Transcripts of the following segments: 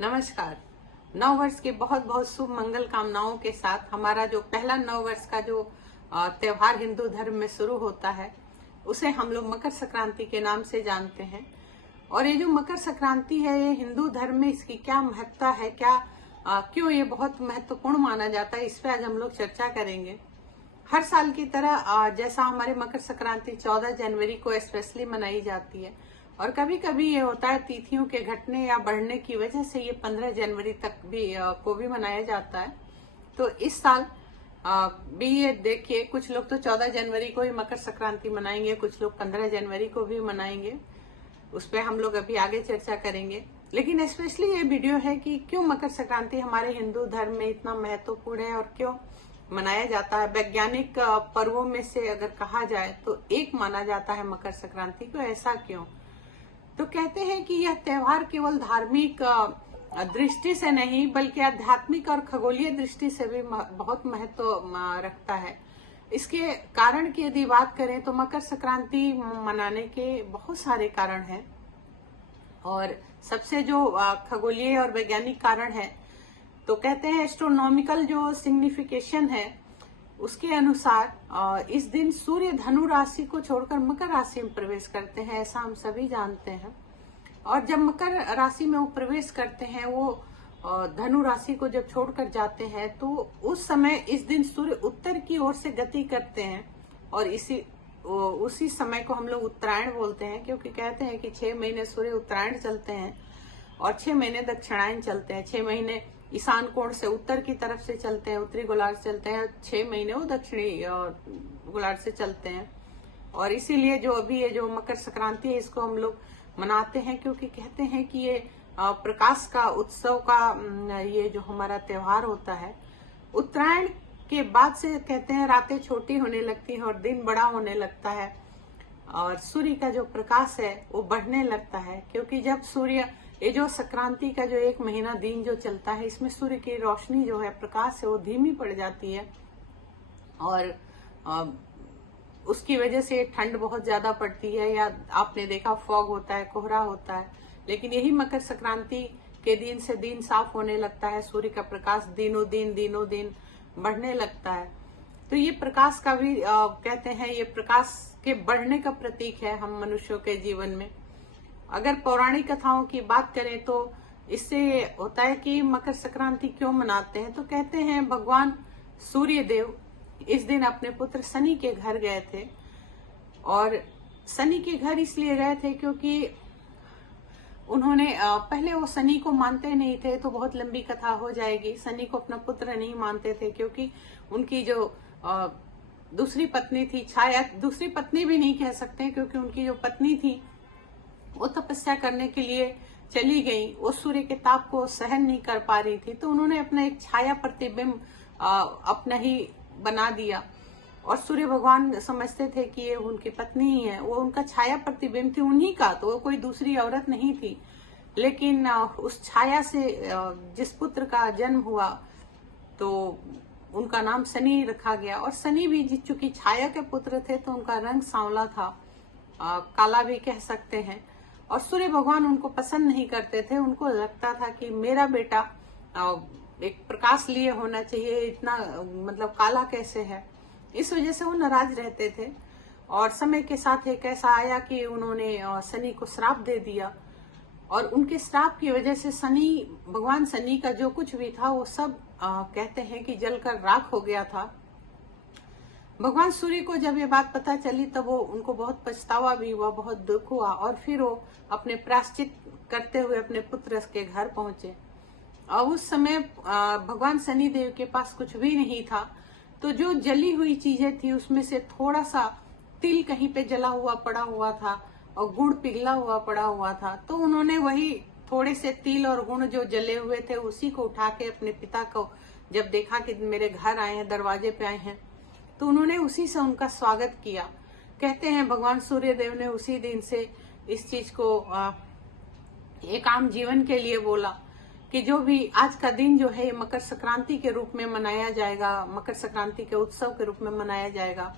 नमस्कार। नव वर्ष के बहुत बहुत शुभ मंगल कामनाओं के साथ हमारा जो पहला नव वर्ष का जो त्योहार हिंदू धर्म में शुरू होता है उसे हम लोग मकर संक्रांति के नाम से जानते हैं। और ये जो मकर संक्रांति है ये हिंदू धर्म में इसकी क्या महत्ता है, क्यों ये बहुत महत्वपूर्ण माना जाता है, इस पे आज हम लोग चर्चा करेंगे। हर साल की तरह जैसा हमारे मकर संक्रांति 14 जनवरी को स्पेशली मनाई जाती है और कभी कभी ये होता है तिथियों के घटने या बढ़ने की वजह से ये 15 जनवरी तक भी मनाया जाता है। तो इस साल भी ये देखिए, कुछ लोग तो 14 जनवरी को ही मकर संक्रांति मनाएंगे, कुछ लोग 15 जनवरी को भी मनाएंगे। उस पर हम लोग अभी आगे चर्चा करेंगे। लेकिन स्पेशली ये वीडियो है कि क्यों मकर संक्रांति हमारे हिंदू धर्म में इतना महत्वपूर्ण है और क्यों मनाया जाता है। वैज्ञानिक पर्वों में से अगर कहा जाए तो एक माना जाता है मकर संक्रांति को। ऐसा क्यों? तो कहते हैं कि यह त्योहार केवल धार्मिक दृष्टि से नहीं बल्कि आध्यात्मिक और खगोलीय दृष्टि से भी बहुत महत्व रखता है। इसके कारण की यदि बात करें तो मकर संक्रांति मनाने के बहुत सारे कारण हैं और सबसे जो खगोलीय और वैज्ञानिक कारण है तो कहते हैं एस्ट्रोनॉमिकल जो सिग्निफिकेशन है उसके अनुसार इस दिन सूर्य धनु राशि को छोड़कर मकर राशि में प्रवेश करते हैं, ऐसा हम सभी जानते हैं। और जब मकर राशि में वो प्रवेश करते हैं, वो धनु राशि को जब छोड़कर जाते हैं तो उस समय इस दिन सूर्य उत्तर की ओर से गति करते हैं और उसी समय को हम लोग उत्तरायण बोलते हैं, क्योंकि कहते हैं कि 6 महीने सूर्य उत्तरायण चलते हैं और 6 महीने दक्षिणायन चलते हैं। 6 महीने ईशान कोण से उत्तर की तरफ से चलते हैं, उत्तरी गोलार्ध से चलते हैं, 6 महीने वो दक्षिणी गोलार्ध से चलते हैं। और इसीलिए जो अभी ये जो मकर संक्रांति है इसको हम लोग मनाते हैं, क्योंकि कहते हैं कि ये प्रकाश का उत्सव का ये जो हमारा त्योहार होता है। उत्तरायण के बाद से कहते हैं रातें छोटी होने लगती हैं और दिन बड़ा होने लगता है और सूर्य का जो प्रकाश है वो बढ़ने लगता है, क्योंकि जब सूर्य ये जो संक्रांति का जो 1 महीना दिन जो चलता है इसमें सूर्य की रोशनी जो है, प्रकाश है, वो धीमी पड़ जाती है और उसकी वजह से ठंड बहुत ज्यादा पड़ती है, या आपने देखा फॉग होता है, कोहरा होता है। लेकिन यही मकर संक्रांति के दिन से दिन साफ होने लगता है, सूर्य का प्रकाश दिनों दिन बढ़ने लगता है। तो ये प्रकाश का भी कहते हैं ये प्रकाश के बढ़ने का प्रतीक है हम मनुष्यों के जीवन में। अगर पौराणिक कथाओं की बात करें तो इससे होता है कि मकर संक्रांति क्यों मनाते हैं, तो कहते हैं भगवान सूर्य देव इस दिन अपने पुत्र शनि के घर गए थे। और शनि के घर इसलिए गए थे क्योंकि उन्होंने पहले वो शनि को मानते नहीं थे, तो बहुत लंबी कथा हो जाएगी। शनि को अपना पुत्र नहीं मानते थे क्योंकि उनकी जो दूसरी पत्नी थी, शायद दूसरी पत्नी भी नहीं कह सकते, क्योंकि उनकी जो पत्नी थी वो तपस्या करने के लिए चली गई, वो सूर्य के ताप को सहन नहीं कर पा रही थी, तो उन्होंने अपना एक छाया प्रतिबिंब अपना ही बना दिया। और सूर्य भगवान समझते थे कि ये उनकी पत्नी ही है, वो उनका छाया प्रतिबिंब थी उन्हीं का, तो वो कोई दूसरी औरत नहीं थी। लेकिन उस छाया से जिस पुत्र का जन्म हुआ तो उनका नाम शनि रखा गया। और शनि भी चूंकि छाया के पुत्र थे तो उनका रंग सांवला था, काला भी कह सकते हैं। और सूर्य भगवान उनको पसंद नहीं करते थे, उनको लगता था कि मेरा बेटा एक प्रकाश लिए होना चाहिए, इतना मतलब काला कैसे है। इस वजह से वो नाराज रहते थे। और समय के साथ एक ऐसा आया कि उन्होंने शनि को श्राप दे दिया और उनके श्राप की वजह से भगवान शनि का जो कुछ भी था वो सब कहते हैं कि जलकर राख हो गया था। भगवान सूर्य को जब ये बात पता चली तब वो उनको बहुत पछतावा भी हुआ, बहुत दुख हुआ और फिर वो अपने प्रायश्चित करते हुए अपने पुत्र के घर पहुंचे। और उस समय भगवान शनि देव के पास कुछ भी नहीं था, तो जो जली हुई चीजें थी उसमें से थोड़ा सा तिल कहीं पे जला हुआ पड़ा हुआ था और गुड़ पिघला हुआ पड़ा हुआ था, तो उन्होंने वही थोड़े से तिल और गुड़ जो जले हुए थे उसी को उठा के अपने पिता को जब देखा कि मेरे घर आए हैं, दरवाजे पे आए हैं, तो उन्होंने उसी से उनका स्वागत किया। कहते हैं भगवान सूर्य देव ने उसी दिन से इस चीज को एक आम जीवन के लिए बोला कि जो भी आज का दिन जो है मकर संक्रांति के रूप में मनाया जाएगा, मकर संक्रांति के उत्सव के रूप में मनाया जाएगा।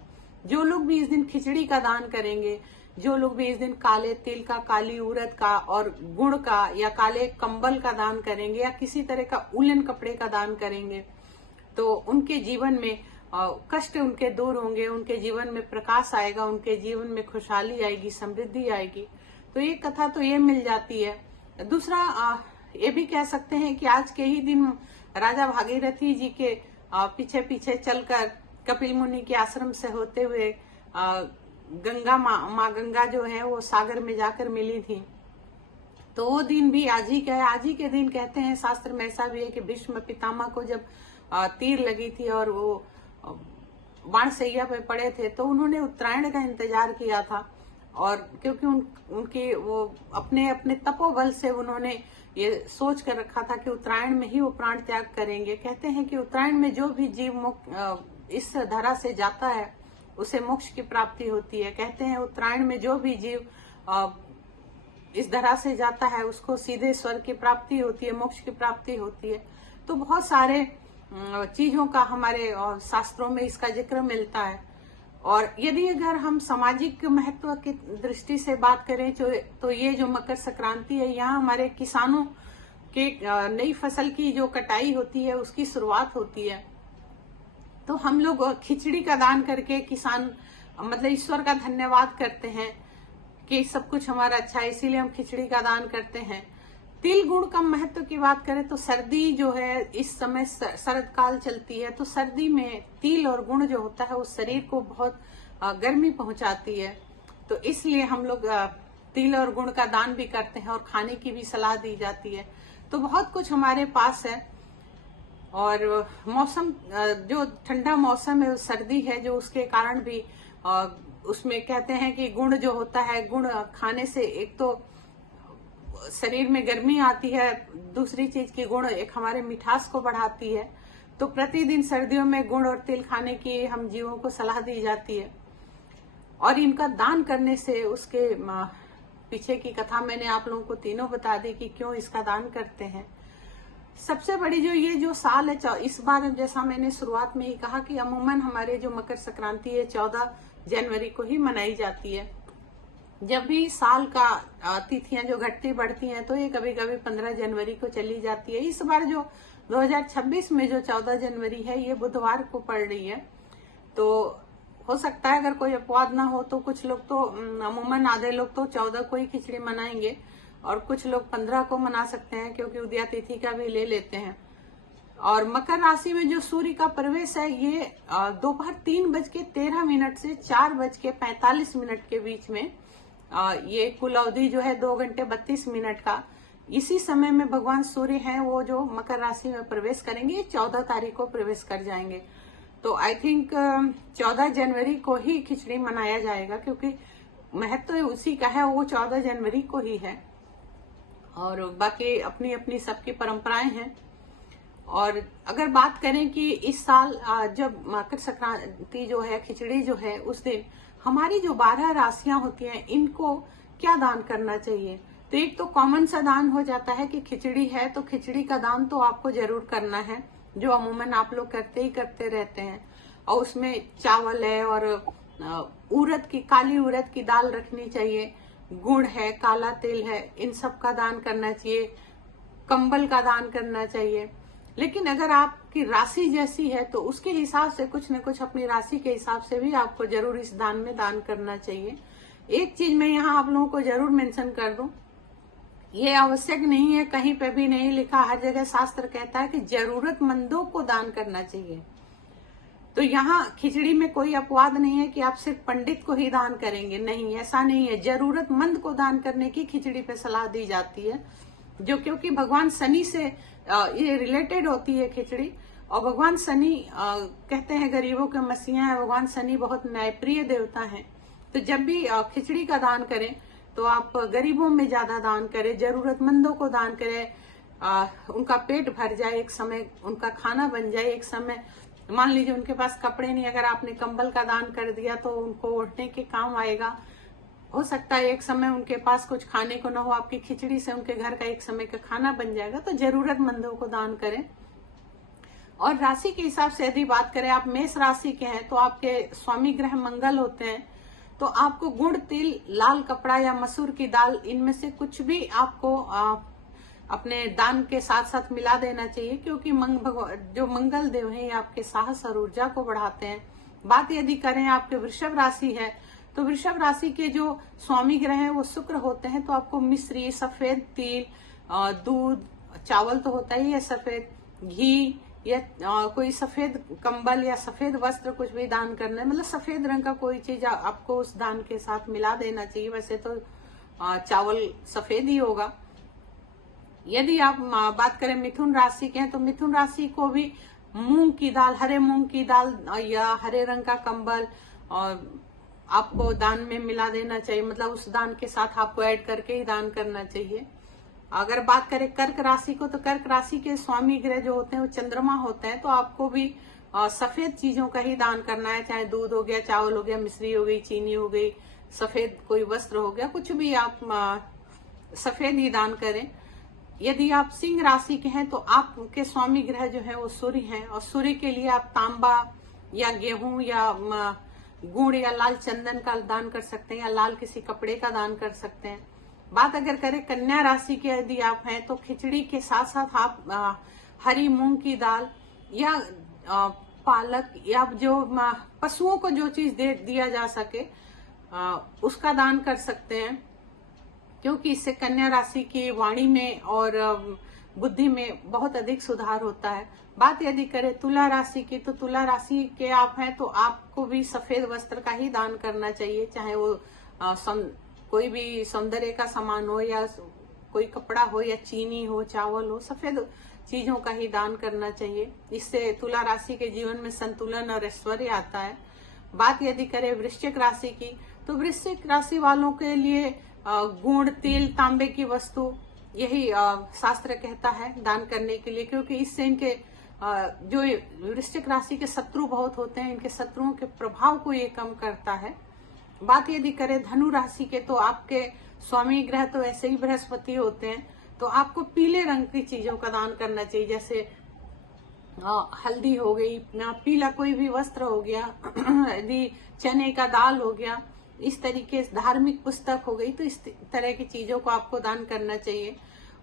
जो लोग भी इस दिन खिचड़ी का दान करेंगे जो लोग भी इस दिन काले तिल का, काली उड़द का और गुड़ का या काले कंबल का दान करेंगे या किसी तरह का उलन कपड़े का दान करेंगे तो उनके जीवन में कष्ट उनके दूर होंगे, उनके जीवन में प्रकाश आएगा, उनके जीवन में खुशहाली आएगी, समृद्धि आएगी। तो ये कथा तो ये मिल जाती है। दूसरा ये भी कह सकते हैं कि आज के ही दिन राजा भागीरथी जी के पीछे पीछे चलकर कपिल मुनि के आश्रम से होते हुए गंगा माँ गंगा जो है वो सागर में जाकर मिली थी। तो वो दिन भी आज ही का है। आज ही के दिन कहते हैं, शास्त्र में ऐसा भी है कि भीष्म पितामह को जब तीर लगी थी और वो बाणशैया पे पड़े थे तो उन्होंने उत्तरायण का इंतजार किया था। और क्योंकि उनकी वो अपने अपने तपोबल से उन्होंने ये सोच कर रखा था कि उत्तरायण में ही वो प्राण त्याग करेंगे। कहते हैं कि उत्तरायण में जो भी जीव इस धरा से जाता है उसे मोक्ष की प्राप्ति होती है। कहते हैं उत्तरायण में जो भी जीव इस धरा से जाता है उसको सीधे स्वर्ग की प्राप्ति होती है, मोक्ष की प्राप्ति होती है। तो बहुत सारे चीजों का हमारे शास्त्रों में इसका जिक्र मिलता है। और यदि अगर हम सामाजिक महत्व की दृष्टि से बात करें तो ये जो मकर संक्रांति है, यहाँ हमारे किसानों के नई फसल की जो कटाई होती है उसकी शुरुआत होती है। तो हम लोग खिचड़ी का दान करके किसान मतलब ईश्वर का धन्यवाद करते हैं कि सब कुछ हमारा अच्छा है, इसीलिए हम खिचड़ी का दान करते हैं। तिल गुड़ का महत्व की बात करें तो सर्दी जो है इस समय शरद काल चलती है, तो सर्दी में तिल और गुड़ जो होता है वो शरीर को बहुत गर्मी पहुंचाती है। तो इसलिए हम लोग तिल और गुड़ का दान भी करते हैं और खाने की भी सलाह दी जाती है। तो बहुत कुछ हमारे पास है। और मौसम जो ठंडा मौसम है, सर्दी है जो, उसके कारण भी उसमें कहते हैं कि गुड़ जो होता है, गुड़ खाने से एक तो शरीर में गर्मी आती है, दूसरी चीज की गुड़ एक हमारे मिठास को बढ़ाती है। तो प्रतिदिन सर्दियों में गुड़ और तिल खाने की हम जीवों को सलाह दी जाती है। और इनका दान करने से उसके पीछे की कथा मैंने आप लोगों को तीनों बता दी कि क्यों इसका दान करते हैं। सबसे बड़ी जो ये जो साल है, इस बार जैसा मैंने शुरुआत में ही कहा कि अमूमन हमारे जो मकर संक्रांति है 14 जनवरी को ही मनाई जाती है। जब भी साल का तिथियां जो घटती बढ़ती हैं तो ये कभी कभी 15 जनवरी को चली जाती है। इस बार जो 2026 में जो 14 जनवरी है ये बुधवार को पड़ रही है। तो हो सकता है अगर कोई अपवाद ना हो तो कुछ लोग तो अमूमन आधे लोग तो 14 को ही खिचड़ी मनाएंगे और कुछ लोग 15 को मना सकते हैं क्योंकि उदया तिथि का भी ले लेते हैं। और मकर राशि में जो सूर्य का प्रवेश है ये दोपहर 3:13 से 4:45 के बीच में ये कुल अवधि जो है 2 घंटे 32 मिनट का, इसी समय में भगवान सूर्य हैं वो जो मकर राशि में प्रवेश करेंगे, 14 तारीख को प्रवेश कर जाएंगे। तो आई थिंक 14 जनवरी को ही खिचड़ी मनाया जाएगा क्योंकि महत्व तो उसी का है, वो 14 जनवरी को ही है। और बाकी अपनी अपनी सबकी परंपराएं हैं। और अगर बात करें कि इस साल जब मकर संक्रांति जो है, खिचड़ी जो है, उस दिन हमारी जो 12 राशियां होती हैं इनको क्या दान करना चाहिए। तो एक तो कॉमन सा दान हो जाता है कि खिचड़ी है तो खिचड़ी का दान तो आपको जरूर करना है, जो अमूमन आप लोग करते ही करते रहते हैं। और उसमें चावल है और उड़द की, काली उड़द की दाल रखनी चाहिए, गुड़ है, काला तिल है, इन सब का दान करना चाहिए, कंबल का दान करना चाहिए। लेकिन अगर आपकी राशि जैसी है तो उसके हिसाब से कुछ न कुछ अपनी राशि के हिसाब से भी आपको जरूर इस दान में दान करना चाहिए। एक चीज मैं यहाँ आप लोगों को जरूर मेंशन कर दूं, ये आवश्यक नहीं है, कहीं पे भी नहीं लिखा, हर जगह शास्त्र कहता है कि जरूरतमंदों को दान करना चाहिए। तो यहाँ खिचड़ी में कोई अपवाद नहीं है कि आप सिर्फ पंडित को ही दान करेंगे, नहीं, ऐसा नहीं है। जरूरतमंद को दान करने की खिचड़ी पे सलाह दी जाती है, जो क्योंकि भगवान शनि से ये रिलेटेड होती है खिचड़ी। और भगवान शनि कहते हैं गरीबों के मसीहा है, भगवान शनि बहुत न्यायप्रिय देवता है। तो जब भी खिचड़ी का दान करें तो आप गरीबों में ज्यादा दान करें, जरूरतमंदों को दान करें, उनका पेट भर जाए, एक समय उनका खाना बन जाए। एक समय मान लीजिए उनके पास कपड़े नहीं, अगर आपने कंबल का दान कर दिया तो उनको ओढ़ने के काम आएगा। हो सकता है एक समय उनके पास कुछ खाने को ना हो, आपकी खिचड़ी से उनके घर का एक समय का खाना बन जाएगा। तो जरूरतमंदों को दान करें। और राशि के हिसाब से यदि बात करें, आप मेष राशि के हैं तो आपके स्वामी ग्रह मंगल होते हैं, तो आपको गुड़, तिल, लाल कपड़ा या मसूर की दाल, इनमें से कुछ भी आपको अपने दान के साथ साथ मिला देना चाहिए, क्योंकि जो मंगल देव है ये आपके साहस और ऊर्जा को बढ़ाते हैं। बात यदि करें आपके वृषभ राशि है, तो वृषभ राशि के जो स्वामी ग्रह हैं वो शुक्र होते हैं। तो आपको मिश्री, सफेद तिल, दूध, चावल तो होता ही है सफेद, घी या कोई सफेद कंबल या सफेद वस्त्र कुछ भी दान करना है, मतलब सफेद रंग का कोई चीज आपको उस दान के साथ मिला देना चाहिए। वैसे तो चावल सफेद ही होगा। यदि आप बात करें मिथुन राशि के हैं, तो मिथुन राशि को भी मूंग की दाल, हरे मूंग की दाल या हरे रंग का कंबल और आपको दान में मिला देना चाहिए, मतलब उस दान के साथ आपको ऐड करके ही दान करना चाहिए। अगर बात करें कर्क राशि को, तो कर्क राशि के स्वामी ग्रह जो होते हैं वो चंद्रमा होते हैं। तो आपको भी सफेद चीजों का ही दान करना है, चाहे दूध हो गया, चावल हो गया, मिश्री हो गई, चीनी हो गई, सफेद कोई वस्त्र हो गया, कुछ भी आप सफेद ही दान करें। यदि आप सिंह राशि के हैं, तो आपके स्वामी ग्रह जो है वो सूर्य हैं, और सूर्य के लिए आप तांबा या गेहूं या गुड़ या लाल चंदन का दान कर सकते हैं, या लाल किसी कपड़े का दान कर सकते हैं। बात अगर करें कन्या राशि के यदि आप हैं, तो खिचड़ी के साथ साथ आप हरी मूंग की दाल या पालक या जो पशुओं को जो चीज दे दिया जा सके उसका दान कर सकते हैं, क्योंकि इससे कन्या राशि की वाणी में और बुद्धि में बहुत अधिक सुधार होता है। बात यदि करें तुला राशि की, तो तुला राशि के आप हैं तो आपको भी सफेद वस्त्र का ही दान करना चाहिए, चाहे वो कोई भी सौंदर्य का सामान हो या कोई कपड़ा हो या चीनी हो, चावल हो, सफेद चीजों का ही दान करना चाहिए। इससे तुला राशि के जीवन में संतुलन और ऐश्वर्य आता है। बात यदि करें वृश्चिक राशि की, तो वृश्चिक राशि वालों के लिए गुड़, तिल, तांबे की वस्तु यही शास्त्र कहता है दान करने के लिए, क्योंकि इससे इनके जो वृश्चिक राशि के शत्रु बहुत होते हैं, इनके शत्रुओं के प्रभाव को ये कम करता है। बात यदि करें धनु राशि के, तो आपके स्वामी ग्रह तो ऐसे ही बृहस्पति होते हैं, तो आपको पीले रंग की चीजों का दान करना चाहिए, जैसे हल्दी हो गई, पीला कोई भी वस्त्र हो गया, यदि चने का दाल हो गया, इस तरीके से धार्मिक पुस्तक हो गई, तो इस तरह की चीजों को आपको दान करना चाहिए।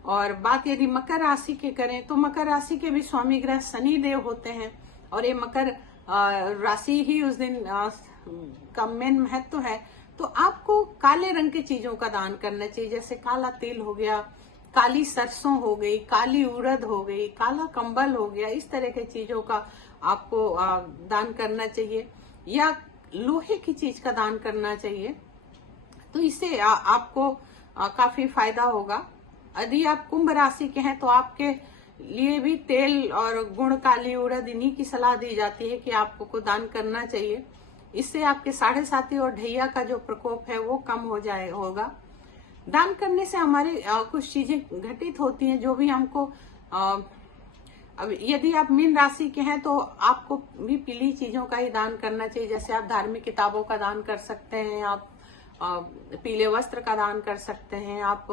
और बात यदि मकर राशि के करें, तो मकर राशि के भी स्वामी ग्रह शनि देव होते हैं, और ये मकर राशि ही उस दिन का मेन महत्व है। तो आपको काले रंग की चीजों का दान करना चाहिए, जैसे काला तिल हो गया, काली सरसों हो गई, काली उड़द हो गई, काला कंबल हो गया, इस तरह की चीजों का आपको दान करना चाहिए, या लोहे की चीज का दान करना चाहिए। तो इससे आपको काफी फायदा होगा। यदि आप कुंभ राशि के हैं, तो आपके लिए भी तेल और गुड़, काली उड़द, इन्हीं की सलाह दी जाती है कि आपको दान करना चाहिए। इससे आपके साढ़े साथी और ढैया का जो प्रकोप है वो कम हो होगा। दान करने से हमारी कुछ चीजें घटित होती हैं, जो भी हमको अब यदि आप मीन राशि के हैं, तो आपको भी पीली चीजों का ही दान करना चाहिए, जैसे आप धार्मिक किताबों का दान कर सकते हैं, आप पीले वस्त्र का दान कर सकते हैं, आप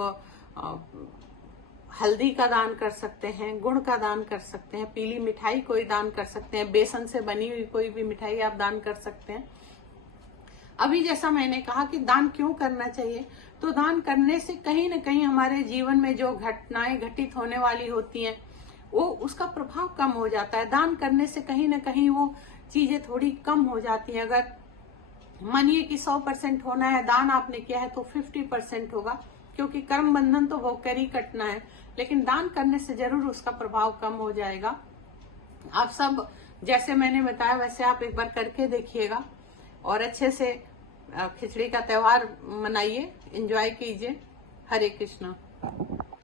हल्दी का दान कर सकते हैं, गुड़ का दान कर सकते हैं, पीली मिठाई कोई दान कर सकते हैं, बेसन से बनी हुई कोई भी मिठाई आप दान कर सकते हैं। अभी जैसा मैंने कहा कि दान क्यों करना चाहिए, तो दान करने से कहीं न कहीं हमारे जीवन में जो घटनाएं घटित होने वाली होती हैं वो उसका प्रभाव कम हो जाता है। दान करने से कहीं न कहीं वो चीजें थोड़ी कम हो जाती हैं। अगर मानिए कि 100% होना है, दान आपने किया है, तो 50% होगा, क्योंकि कर्म बंधन तो होकर ही कटना है, लेकिन दान करने से जरूर उसका प्रभाव कम हो जाएगा। आप सब जैसे मैंने बताया वैसे आप एक बार करके देखिएगा, और अच्छे से खिचड़ी का त्योहार मनाइए, एंजॉय कीजिए। हरे कृष्णा।